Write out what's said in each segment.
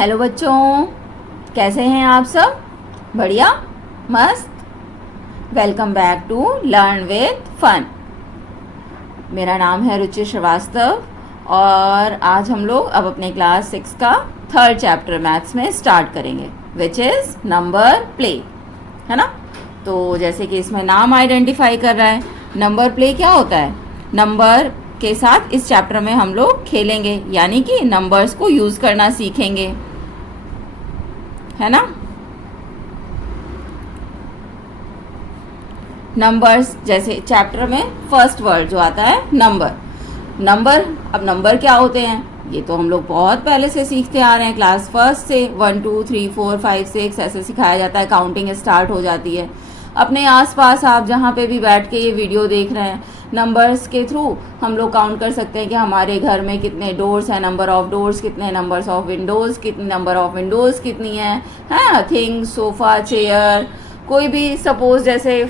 Hello बच्चों, कैसे हैं आप सब? बढ़िया, मस्त। Welcome back to learn with fun. मेरा नाम है रुचि श्रीवास्तव और आज हम लोग अब अपने क्लास 6 का थर्ड चैप्टर मैथ्स में स्टार्ट करेंगे, विच इज़ नंबर प्ले, है ना। तो जैसे कि इसमें नाम आइडेंटिफाई कर रहा है, नंबर प्ले क्या होता है? नंबर के साथ इस चैप्टर में हम लोग खेलेंगे, यानी कि नंबर्स को यूज़ करना सीखेंगे, है ना। नंबर्स, जैसे चैप्टर में फर्स्ट वर्ड जो आता है नंबर। नंबर, अब नंबर क्या होते हैं ये तो हम लोग बहुत पहले से सीखते आ रहे हैं, क्लास फर्स्ट से 1 2 3 4 5 6 ऐसे सिखाया जाता है, काउंटिंग स्टार्ट हो जाती है। अपने आसपास आप जहाँ पे भी बैठ के ये वीडियो देख रहे हैं, नंबर्स के थ्रू हम लोग काउंट कर सकते हैं कि हमारे घर में कितने डोर्स हैं, नंबर ऑफ डोर्स कितने, नंबर्स ऑफ विंडोज़ कितनी, नंबर ऑफ विंडोज़ कितनी है थिंग्स, सोफ़ा, चेयर, कोई भी सपोज जैसे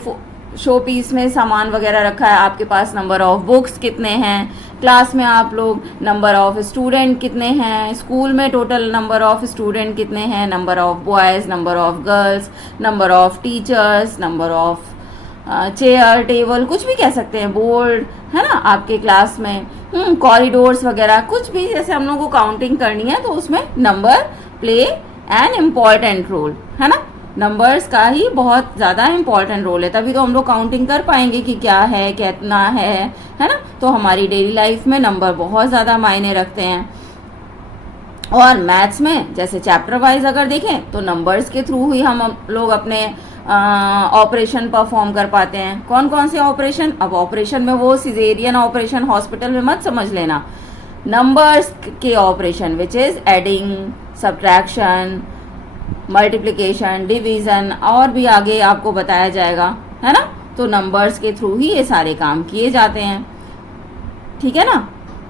शो पीस में सामान वगैरह रखा है आपके पास, नंबर ऑफ बुक्स कितने हैं, क्लास में आप लोग नंबर ऑफ स्टूडेंट कितने हैं, स्कूल में टोटल नंबर ऑफ स्टूडेंट कितने हैं, number of boys, number of girls, number of teachers, number of chair, table, कुछ भी कह सकते हैं, बोर्ड, है ना, आपके क्लास में कॉरिडोर्स वगैरह, कुछ भी जैसे हम लोग को काउंटिंग करनी है तो उसमें number play an important role, है ना। नंबर्स का ही बहुत ज़्यादा इम्पॉर्टेंट रोल है, तभी तो हम लोग काउंटिंग कर पाएंगे कि क्या है, कितना है ना। तो हमारी डेली लाइफ में नंबर बहुत ज़्यादा मायने रखते हैं। और मैथ्स में जैसे चैप्टर वाइज अगर देखें तो नंबर्स के थ्रू ही हम लोग अपने ऑपरेशन परफॉर्म कर पाते हैं। कौन कौन से ऑपरेशन? अब ऑपरेशन में वो सिजेरियन ऑपरेशन हॉस्पिटल में मत समझ लेना, नंबर्स के operation which is adding, subtraction, multiplication, division, और भी आगे आपको बताया जाएगा, है ना। तो नंबर्स के थ्रू ही ये सारे काम किए जाते हैं, ठीक है ना।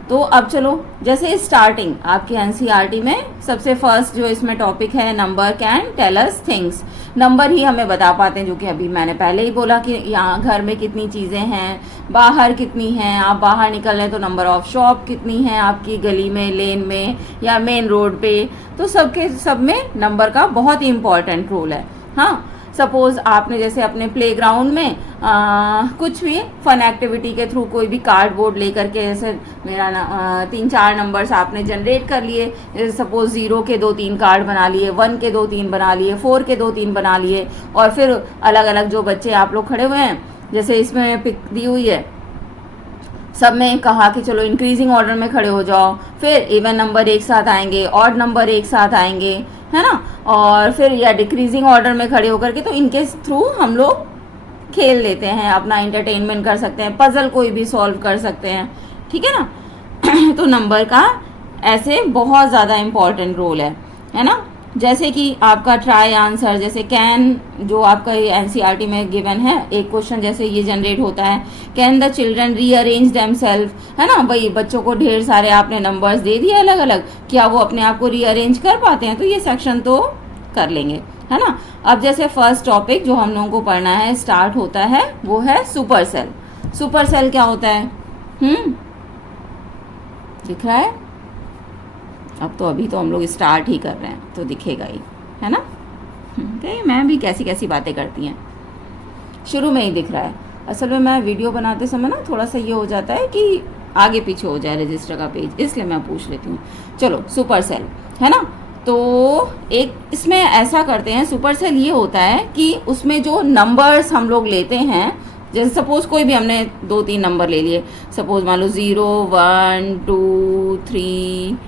तो अब चलो, जैसे स्टार्टिंग आपके एनसीईआरटी में सबसे फर्स्ट जो इसमें टॉपिक है, number can tell us things. Number ही हमें बता पाते हैं, जो कि अभी मैंने पहले ही बोला कि यहाँ घर में कितनी चीज़ें हैं, बाहर कितनी हैं, आप बाहर निकल रहे हैं तो नंबर ऑफ शॉप कितनी है आपकी गली में, लेन में या मेन रोड पे। तो सब में नंबर का बहुत ही इम्पॉर्टेंट रोल है। हाँ, सपोज़ आपने जैसे अपने प्लेग्राउंड में कुछ भी फन एक्टिविटी के थ्रू कोई भी कार्डबोर्ड लेकर के, जैसे मेरा 3-4 नंबर्स आपने जनरेट कर लिए, जैसे सपोज़ 0 के 2-3 कार्ड बना लिए, 1 के 2-3 बना लिए, 4 के 2-3 बना लिए, और फिर अलग अलग जो बच्चे आप लोग खड़े हुए हैं, जैसे इसमें पिक दी हुई है, सब में कहा कि चलो इंक्रीजिंग ऑर्डर में खड़े हो जाओ, फिर इवन नंबर एक साथ आएंगे, ऑड नंबर एक साथ आएंगे, है ना, और फिर या डिक्रीजिंग ऑर्डर में खड़े होकर के, तो इनके थ्रू हम लोग खेल लेते हैं, अपना इंटरटेनमेंट कर सकते हैं, पजल कोई भी सॉल्व कर सकते हैं, ठीक है ना। तो नंबर का ऐसे बहुत ज़्यादा इम्पॉर्टेंट रोल है ना। जैसे कि आपका ट्राई आंसर, जैसे कैन जो आपका एनसीईआरटी में गिवन है, एक क्वेश्चन जैसे ये जनरेट होता है, can the children rearrange themself, है ना। भाई बच्चों को ढेर सारे आपने नंबर्स दे दिए अलग अलग, क्या वो अपने आप को रीअरेंज कर पाते हैं? तो ये सेक्शन तो कर लेंगे, है ना। अब जैसे फर्स्ट टॉपिक जो हम लोगों को पढ़ना है, स्टार्ट होता है, वो है सुपर सेल। सुपर सेल क्या होता है? दिख रहा है? अब तो अभी तो हम लोग स्टार्ट ही कर रहे हैं तो दिखेगा ही, है ना। तो मैं भी कैसी कैसी बातें करती हैं, शुरू में ही दिख रहा है। असल में मैं वीडियो बनाते समय ना थोड़ा सा ये हो जाता है कि आगे पीछे हो जाए रजिस्टर का पेज, इसलिए मैं पूछ लेती हूँ। चलो, सुपर सेल, है ना। तो एक इसमें ऐसा करते हैं, सुपर सेल ये होता है कि उसमें जो नंबर्स हम लोग लेते हैं, जैसे सपोज़ कोई भी हमने 2-3 नंबर ले लिए, सपोज़ मान लो 0 1 2 3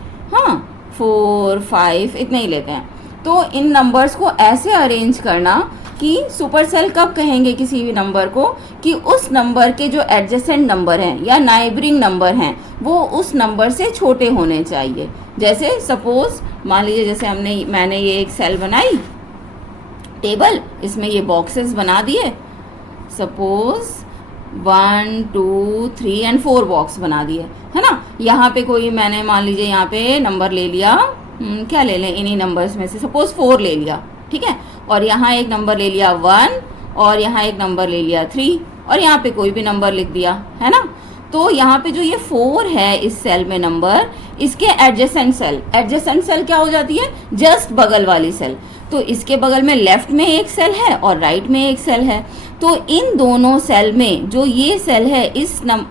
4 5 इतने ही लेते हैं। तो इन नंबर्स को ऐसे अरेंज करना कि सुपर सेल कब कहेंगे किसी भी नंबर को, कि उस नंबर के जो एडजेसेंट नंबर हैं या नाइबरिंग नंबर हैं वो उस नंबर से छोटे होने चाहिए। जैसे सपोज़ मान लीजिए, जैसे मैंने ये एक सेल बनाई, टेबल, इसमें ये बॉक्सेस बना दिए, सपोज़ 1 2 3 एंड 4 बॉक्स बना दिए, है ना। यहाँ पे कोई मैंने मान लीजिए यहाँ पे नंबर ले लिया, क्या ले लें, इन्हीं नंबर्स में से सपोज़ 4 ले लिया, ठीक है, और यहाँ एक नंबर ले लिया 1, और यहाँ एक नंबर ले लिया 3, और यहाँ पे कोई भी नंबर लिख दिया, है ना। तो यहाँ पे जो ये 4 है इस सेल में नंबर, इसके एडजेसेंट सेल क्या हो जाती है, जस्ट बगल वाली सेल। तो इसके बगल में लेफ्ट में एक सेल है और राइट में एक सेल है, तो इन दोनों सेल में जो ये सेल है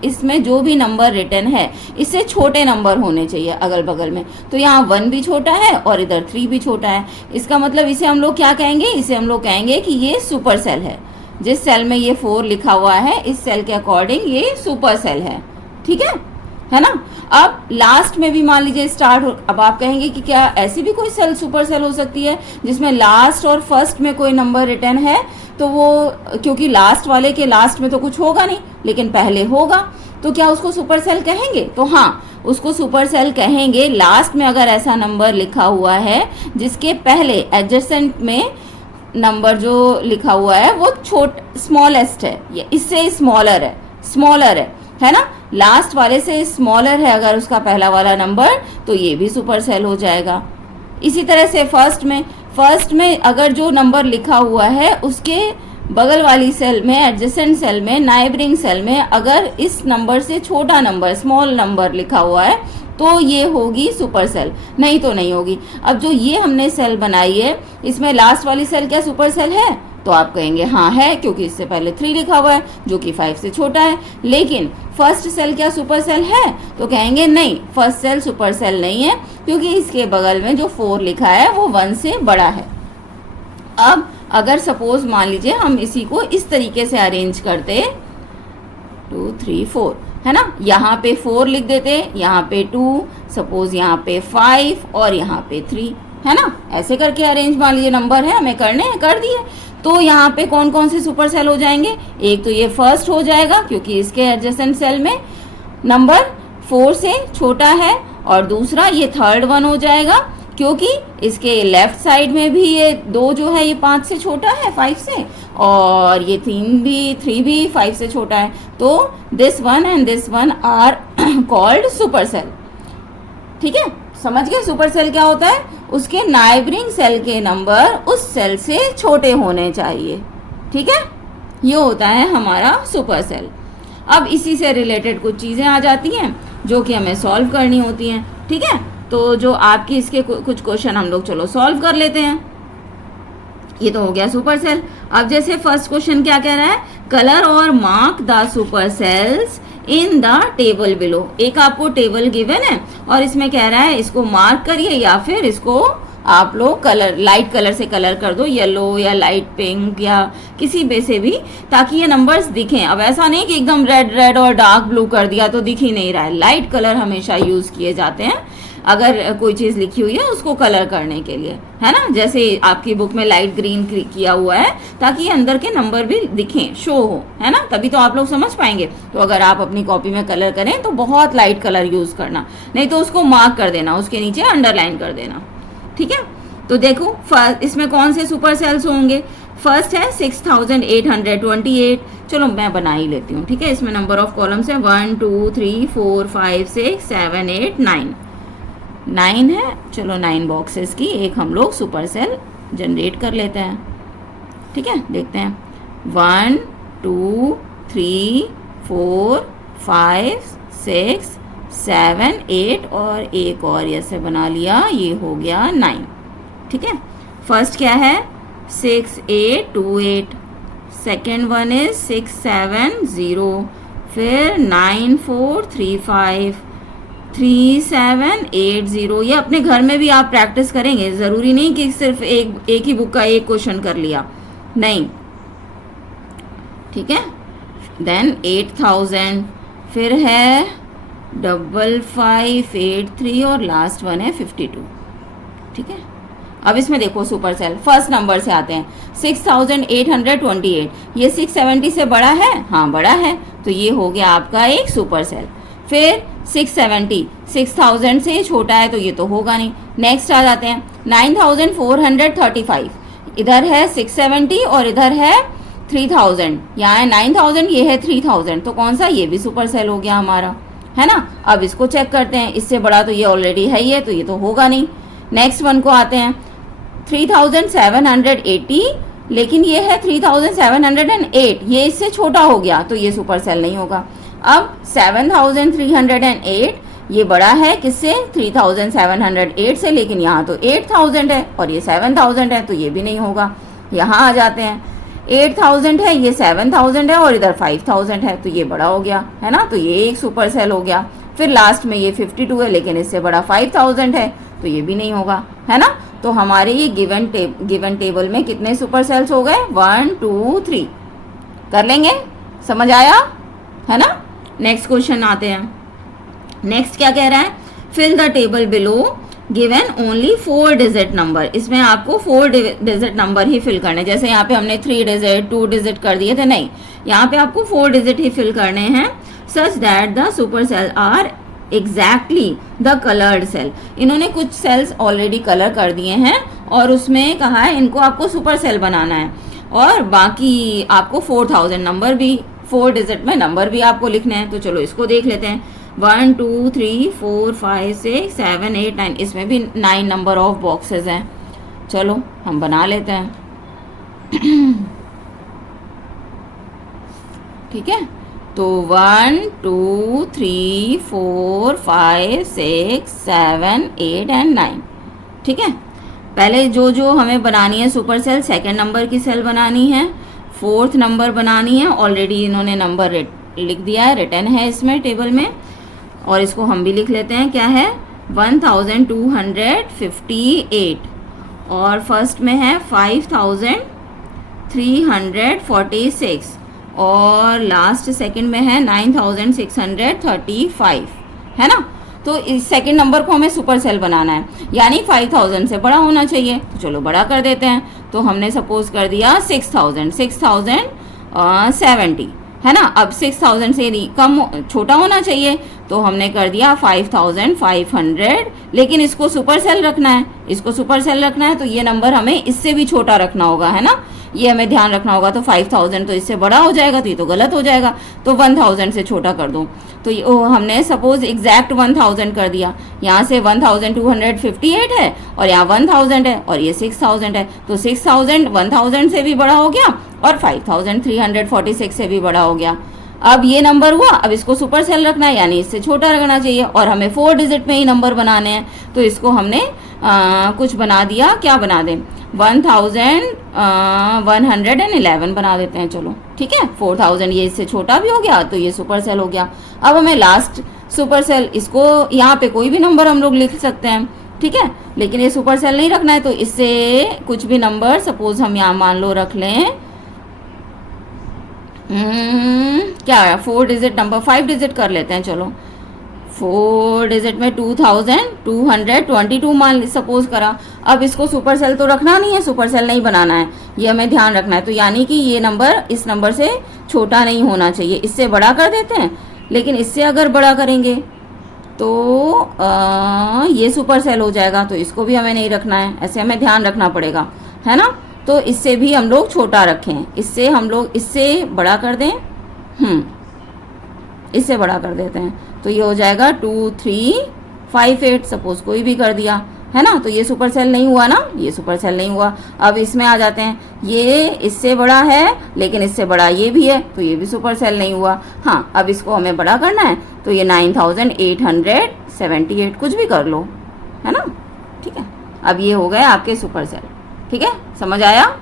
इसमें जो भी नंबर रिटन है इससे छोटे नंबर होने चाहिए अगल बगल में। तो यहाँ 1 भी छोटा है और इधर 3 भी छोटा है। इसका मतलब इसे हम लोग क्या कहेंगे, इसे हम लोग कहेंगे कि ये सुपर सेल है। जिस सेल में ये 4 लिखा हुआ है इस सेल के अकॉर्डिंग ये सुपर सेल है, ठीक है ना। अब लास्ट में भी मान लीजिए स्टार्ट हो, अब आप कहेंगे कि क्या ऐसी भी कोई सेल सुपर सेल हो सकती है जिसमें लास्ट और फर्स्ट में कोई नंबर रिटर्न है, तो वो क्योंकि लास्ट वाले के लास्ट में तो कुछ होगा नहीं लेकिन पहले होगा, तो क्या उसको सुपर सेल कहेंगे, तो हाँ उसको सुपर सेल कहेंगे। लास्ट में अगर ऐसा नंबर लिखा हुआ है जिसके पहले एडजेसेंट में नंबर जो लिखा हुआ है वो स्मॉलेस्ट है, ये इससे स्मॉलर है ना, लास्ट वाले से स्मॉलर है अगर उसका पहला वाला नंबर, तो ये भी सुपर सेल हो जाएगा। इसी तरह से फर्स्ट में अगर जो नंबर लिखा हुआ है उसके बगल वाली सेल में, एडजेसेंट सेल में, नाइबरिंग सेल में अगर इस नंबर से छोटा नंबर, स्मॉल नंबर लिखा हुआ है तो ये होगी सुपर सेल, नहीं तो नहीं होगी। अब जो ये हमने सेल बनाई है इसमें लास्ट वाली सेल क्या सुपर सेल है, तो आप कहेंगे हाँ है, क्योंकि इससे पहले 3 लिखा हुआ है जो कि 5 से छोटा है। लेकिन फर्स्ट सेल क्या सुपर सेल है, तो कहेंगे नहीं, फर्स्ट सेल सुपर सेल नहीं है क्योंकि इसके बगल में जो 4 लिखा है वो 1 से बड़ा है। अब अगर सपोज मान लीजिए हम इसी को इस तरीके से अरेंज करते 2 3 4 है ना, यहाँ पे 4 लिख देते, यहाँ पे 2, सपोज यहाँ पे 5 और यहाँ पे 3 है ना, ऐसे करके अरेंज मान लीजिए नंबर है हमें करने हैं, कर दिए। तो यहाँ पे कौन कौन से सुपर सेल हो जाएंगे, एक तो ये फर्स्ट हो जाएगा क्योंकि इसके एडजेसेंट सेल में नंबर 4 से छोटा है, और दूसरा ये थर्ड वन हो जाएगा क्योंकि इसके लेफ्ट साइड में भी ये 2 जो है ये 5 से छोटा है 5 से, और ये 3 भी 5 से छोटा है। तो this one and this one are called super cell, ठीक है, समझ गए। सुपर सेल क्या होता है, उसके नाइबरिंग सेल के नंबर उस सेल से छोटे होने चाहिए, ठीक है, ये होता है हमारा सुपर सेल। अब इसी से रिलेटेड कुछ चीज़ें आ जाती हैं जो कि हमें सॉल्व करनी होती हैं, ठीक है। तो जो आपकी इसके कुछ क्वेश्चन हम लोग चलो सॉल्व कर लेते हैं। ये तो हो गया सुपर सेल। अब जैसे फर्स्ट क्वेश्चन क्या कह रहा है, कलर और mark the super cells in the table below. एक आपको टेबल गिवन है और इसमें कह रहा है इसको मार्क करिए या फिर इसको आप लोग कलर, लाइट कलर से कलर कर दो, येलो या लाइट पिंक या किसी में से भी, ताकि ये नंबर्स दिखें। अब ऐसा नहीं कि एकदम रेड और डार्क ब्लू कर दिया तो दिख ही नहीं रहा है, लाइट कलर हमेशा यूज किए जाते हैं अगर कोई चीज़ लिखी हुई है उसको कलर करने के लिए, है ना। जैसे आपकी बुक में लाइट ग्रीन किया हुआ है ताकि अंदर के नंबर भी दिखें, शो हो, है ना, तभी तो आप लोग समझ पाएंगे। तो अगर आप अपनी कॉपी में कलर करें तो बहुत लाइट कलर यूज़ करना, नहीं तो उसको मार्क कर देना, उसके नीचे अंडरलाइन कर देना, ठीक है। तो देखो इसमें कौन से सुपर सेल्स होंगे, फर्स्ट है 6828, चलो मैं बना ही लेती हूँ, ठीक है। इसमें नंबर ऑफ कॉलम्स है 1 2 3 4 5 6 7 8 9 है। चलो 9 बॉक्सेस की एक हम लोग सुपर सेल जनरेट कर लेते हैं, ठीक है। देखते हैं 1 2 3 4 5 6 7 8 और एक और ऐसे बना लिया, ये हो गया 9, ठीक है। फर्स्ट क्या है 6 8 2 8, सेकेंड वन इज 6 7 0, फिर 9 4 3 5 3 7 8 0। ये अपने घर में भी आप प्रैक्टिस करेंगे, ज़रूरी नहीं कि सिर्फ एक ही बुक का एक क्वेश्चन कर लिया, नहीं, ठीक है। देन 8000, फिर है 5583 और लास्ट वन है 52, ठीक है। अब इसमें देखो सुपर सेल फर्स्ट नंबर से आते हैं 6828, ये 670 से बड़ा है, हाँ बड़ा है, तो ये हो गया आपका एक सुपर सेल। फिर 670 6000 से छोटा है तो ये तो होगा नहीं। नेक्स्ट आ जाते हैं 9435, इधर है 670 और इधर है 3000, यहाँ है 9000, ये है 3000, तो कौन सा, ये भी सुपर सेल हो गया हमारा, है ना। अब इसको चेक करते हैं, इससे बड़ा तो ये ऑलरेडी है ही है, तो ये तो होगा नहीं। नेक्स्ट वन को आते हैं 3780, लेकिन ये है 3708, ये इससे छोटा हो गया तो ये सुपर सेल नहीं होगा। अब 7308 ये बड़ा है किससे, 3708 से, लेकिन यहाँ तो 8000 है और ये 7000 है, तो ये भी नहीं होगा। यहाँ आ जाते हैं, 8000 है, ये 7000 है और इधर 5000 है, तो ये बड़ा हो गया है ना, तो ये एक सुपर सेल हो गया। फिर लास्ट में ये 52 है, लेकिन इससे बड़ा 5000 है, तो ये भी नहीं होगा, है ना। तो हमारे ये गिवन टेबल में कितने सुपर सेल्स हो गए, 1 2 3। कर लेंगे, समझ आया, है ना। नेक्स्ट क्वेश्चन आते हैं। नेक्स्ट क्या कह रहा है, fill the table below given only 4 digit number. इसमें आपको 4 डिजिट नंबर ही फिल करने, जैसे यहाँ पे हमने 3 डिजिट 2 डिजिट कर दिए थे, नहीं, यहाँ पे आपको 4 डिजिट ही फिल करने हैं, such that the super cell are exactly the coloured cell. इन्होंने कुछ सेल्स ऑलरेडी कलर कर दिए हैं और उसमें कहा है इनको आपको सुपर सेल बनाना है, और बाकी आपको 4000 नंबर भी, 4 डिजिट में नंबर भी आपको लिखने हैं। तो चलो इसको देख लेते हैं, 1 2 3 4 5 6 7 8 9, इसमें भी 9 नंबर ऑफ बॉक्सेस हैं। चलो हम बना लेते हैं। ठीक है, तो 1 2 3 4 5 6 7 8 एंड 9। ठीक है, पहले जो जो हमें बनानी है सुपर सेल, सेकंड नंबर की सेल बनानी है, फोर्थ नंबर बनानी है, ऑलरेडी इन्होंने नंबर लिख दिया है, रिटर्न है इसमें टेबल में, और इसको हम भी लिख लेते हैं, क्या है 1258, और फर्स्ट में है 5346, और लास्ट सेकंड में है 9635, है ना। तो इस सेकंड नंबर को हमें सुपर सेल बनाना है, यानी 5000 से बड़ा होना चाहिए। तो चलो बड़ा कर देते हैं, तो हमने सपोज कर दिया 6070, है ना। अब 6000 से कम छोटा होना चाहिए, तो हमने कर दिया 5500, लेकिन इसको सुपर सेल रखना है, इसको सुपर सेल रखना है, तो ये नंबर हमें इससे भी छोटा रखना होगा, है ना, ये हमें ध्यान रखना होगा। तो 5000 तो इससे बड़ा हो जाएगा, तो ये तो गलत हो जाएगा, तो 1000 से छोटा कर दो। तो ये हमने सपोज एग्जैक्ट 1000 कर दिया, यहाँ से 1258 है और यहाँ 1000 है और ये 6000 है, तो 6000 1000 से भी बड़ा हो गया और 5346 से भी बड़ा हो गया। अब ये नंबर हुआ, अब इसको सुपर सेल रखना है, यानी इससे छोटा रखना चाहिए, और हमें 4 डिजिट में ही नंबर बनाने हैं, तो इसको हमने कुछ बना दिया, क्या बना दें, 1111 बना देते हैं। चलो ठीक है, 4000 ये इससे छोटा भी हो गया, तो ये सुपर सेल हो गया। अब हमें लास्ट सुपर सेल, इसको यहाँ पे कोई भी नंबर हम लोग लिख सकते हैं, ठीक है, लेकिन ये सुपर सेल नहीं रखना है, तो इससे कुछ भी नंबर, सपोज हम यहाँ मान लो रख लें क्या है 4 डिजिट नंबर, 5 डिजिट कर लेते हैं। चलो 4 डिजिट में 2222 मान सपोज करा। अब इसको सुपर सेल तो रखना नहीं है, सुपर सेल नहीं बनाना है, ये हमें ध्यान रखना है। तो यानी कि ये नंबर इस नंबर से छोटा नहीं होना चाहिए, इससे बड़ा कर देते हैं, लेकिन इससे अगर बड़ा करेंगे तो ये सुपर सेल हो जाएगा, तो इसको भी हमें नहीं रखना है, ऐसे हमें ध्यान रखना पड़ेगा, है ना। तो इससे भी हम लोग छोटा रखें, इससे हम लोग इससे बड़ा कर दें, इससे बड़ा कर देते हैं, तो ये हो जाएगा 2358, सपोज कोई भी कर दिया, है ना। तो ये सुपर सेल नहीं हुआ ना, ये सुपर सेल नहीं हुआ। अब इसमें आ जाते हैं, ये इससे बड़ा है लेकिन इससे बड़ा ये भी है, तो ये भी सुपर सेल नहीं हुआ। हाँ, अब इसको हमें बड़ा करना है, तो ये 9878 कुछ भी कर लो, है ना। ठीक है, अब ये हो गए आपके सुपर सेल, ठीक है, समझ आया।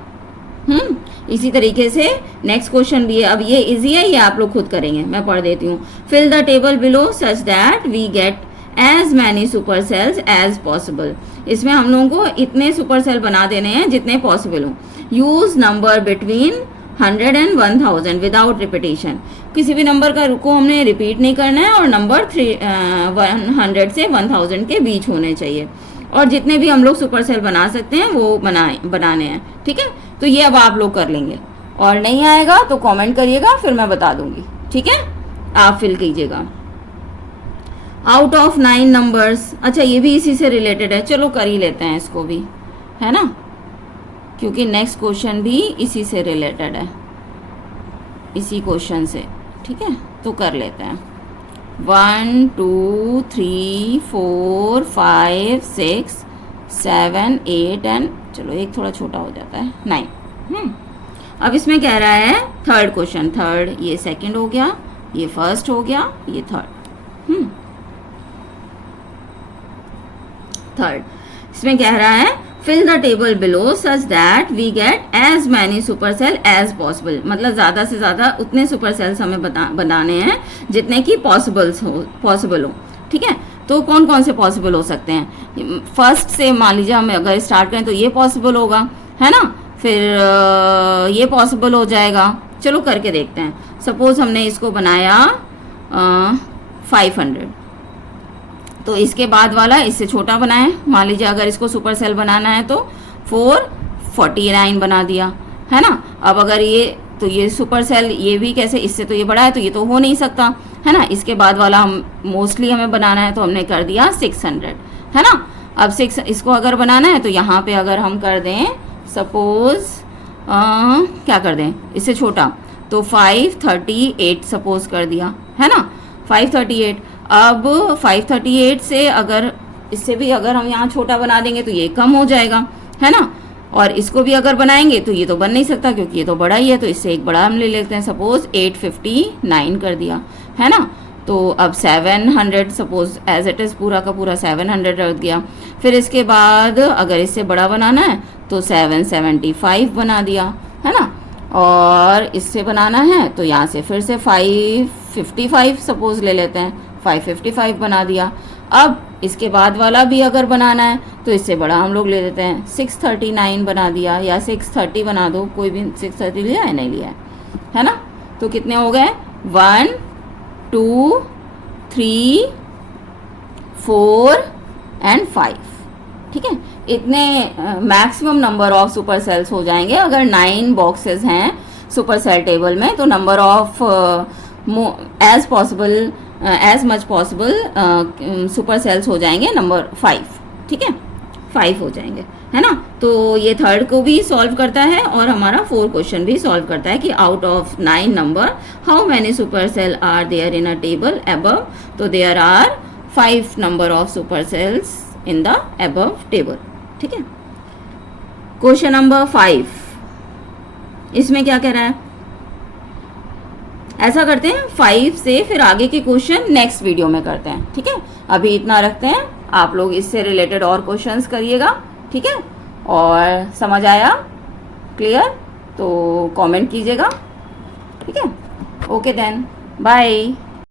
इसी तरीके से नेक्स्ट क्वेश्चन भी है। अब ये इजी है, ये आप लोग खुद करेंगे, मैं पढ़ देती हूँ। Fill the table below such that we get as many super cells as possible. इसमें हम लोगों को इतने सुपर सेल बना देने हैं जितने पॉसिबल हो। Use number between 100 and 1000 without repetition. किसी भी नंबर का को हमने रिपीट नहीं करना है, और नंबर 100 से 1000 के बीच होने चाहिए, और जितने भी हम लोग सुपर सेल बना सकते हैं वो बनाने हैं, ठीक है। तो ये अब आप लोग कर लेंगे, और नहीं आएगा तो कमेंट करिएगा, फिर मैं बता दूंगी, ठीक है। आप फिल कीजिएगा। आउट ऑफ 9 नंबर्स, अच्छा ये भी इसी से रिलेटेड है, चलो कर ही लेते हैं इसको भी, है ना, क्योंकि नेक्स्ट क्वेश्चन भी इसी से रिलेटेड है, इसी क्वेश्चन से, ठीक है, तो कर लेते हैं। 1 2 3 4 5 6 7 8 एंड चलो एक थोड़ा छोटा हो जाता है 9। अब इसमें कह रहा है थर्ड क्वेश्चन, थर्ड ये सेकंड हो गया, ये फर्स्ट हो गया, ये थर्ड। थर्ड इसमें कह रहा है fill the table below such that we get as many super cell as possible, मतलब ज़्यादा से ज़्यादा उतने सुपर सेल्स हमें बनाने हैं जितने की पॉसिबल हो। ठीक है, तो कौन कौन से पॉसिबल हो सकते हैं? फर्स्ट से मान लीजिए हम अगर स्टार्ट करें तो ये पॉसिबल होगा, है ना, फिर ये पॉसिबल हो जाएगा। चलो करके देखते हैं। सपोज हमने इसको बनाया 500, तो इसके बाद वाला इससे छोटा बनाए। मान लीजिए अगर इसको सुपर सेल बनाना है तो 449 बना दिया, है ना। अब अगर ये तो ये सुपर सेल ये भी कैसे, इससे तो ये बड़ा है तो ये तो हो नहीं सकता, है ना। इसके बाद वाला हम मोस्टली हमें बनाना है तो हमने कर दिया 600, है ना। अब 6 इसको अगर बनाना है तो यहाँ पे अगर हम कर दें सपोज क्या कर दें इससे छोटा, तो 538 सपोज कर दिया, है ना, 538। अब 538 से अगर इससे भी अगर हम यहाँ छोटा बना देंगे तो ये कम हो जाएगा, है ना। और इसको भी अगर बनाएंगे तो ये तो बन नहीं सकता क्योंकि ये तो बड़ा ही है, तो इससे एक बड़ा हम ले लेते हैं, सपोज 859 कर दिया, है ना। तो अब 700 सपोज एज इट इज़ पूरा का पूरा 700 रख दिया। फिर इसके बाद अगर इससे बड़ा बनाना है तो 775 बना दिया, है ना। और इससे बनाना है तो यहाँ से फिर से 555 सपोज ले लेते हैं, 555 बना दिया। अब इसके बाद वाला भी अगर बनाना है तो इससे बड़ा हम लोग ले लेते हैं, 639 बना दिया, या 630 बना दो, कोई भी 630 लिया है नहीं लिया है ना। तो कितने हो गए 1 2 3 4 एंड 5। ठीक है, इतने maximum number of super cells हो जाएंगे। अगर 9 बॉक्सेस हैं सुपर सेल टेबल में तो number of as possible as much possible super cells हो जाएंगे नंबर 5। ठीक है, 5 हो जाएंगे, है ना। तो ये थर्ड को भी सॉल्व करता है और हमारा 4 क्वेश्चन भी सॉल्व करता है कि out of 9 number how many super cell are there in a table above. तो there are 5 number of super cells in the above table. ठीक है, क्वेश्चन नंबर 5 इसमें क्या कह रहा है, ऐसा करते हैं 5 से फिर आगे के क्वेश्चन नेक्स्ट वीडियो में करते हैं। ठीक है, अभी इतना रखते हैं, आप लोग इससे रिलेटेड और क्वेश्चंस करिएगा। ठीक है, और समझ आया क्लियर तो कमेंट कीजिएगा। ठीक है, ओके देन बाय।